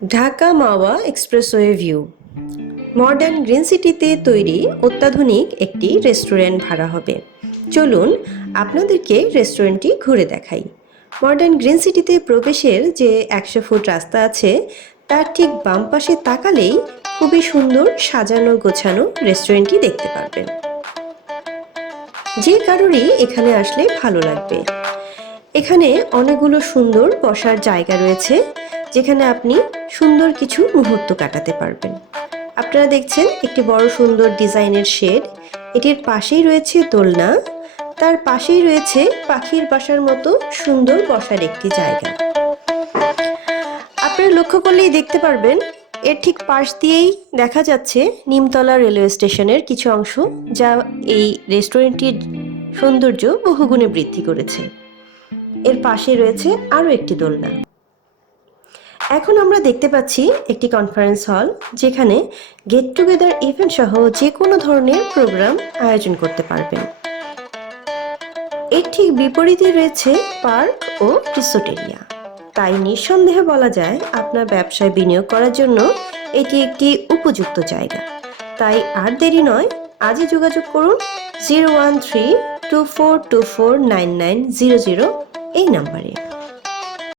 ঢাকা মাওয়া expressway view modern green সিটিতে তৈরি অত্যাধুনিক একটি রেস্টুরেন্ট ভাড়া হবে। চলুন আপনাদেরকে রেস্টুরেন্টটি ঘুরে দেখাই। মডার্ন গ্রিন সিটিতে প্রবেশের যে 100 ফুট রাস্তা আছে তার ঠিক বাম পাশে তাকালেই খুবই সুন্দর সাজানো গোছানো রেস্টুরেন্টটি দেখতে পারবেন। যে কারোরই এখানে আসলে ভালো লাগবে। এখানে অনেকগুলো সুন্দর বসার জায়গা রয়েছে যেখানে আপনি সুন্দর কিছু মুহূর্ত কাটাতে পারবেন। আপনারা দেখছেন একটি বড় সুন্দর ডিজাইনের শেড, এটির পাশেই রয়েছে দোলনা, তার পাশেই রয়েছে পাখির বাসার মতো সুন্দর বসার একটি জায়গা। আপনারা লক্ষ্য করলেই দেখতে পারবেন এর ঠিক পাশ দিয়েই দেখা যাচ্ছে নিমতলা রেলওয়ে স্টেশনের কিছু অংশ, যা এই রেস্টুরেন্টটির সৌন্দর্য বহুগুণে বৃদ্ধি করেছে। এর পাশে রয়েছে আরও একটি দোলনা। এখন আমরা দেখতে পাচ্ছি একটি কনফারেন্স হল, যেখানে গেট টুগেদার ইভেন্ট সহ যে কোনো ধরনের প্রোগ্রাম আয়োজন করতে পারবেন। এর ঠিক বিপরীতে রয়েছে পার্ক ও রিসোর্ট এরিয়া। তাই নিঃসন্দেহে বলা যায় আপনার ব্যবসায় বিনিয়োগ করার জন্য এটি একটি উপযুক্ত জায়গা। তাই আর দেরি নয়, আজই যোগাযোগ করুন 01324249900 এই নাম্বারে।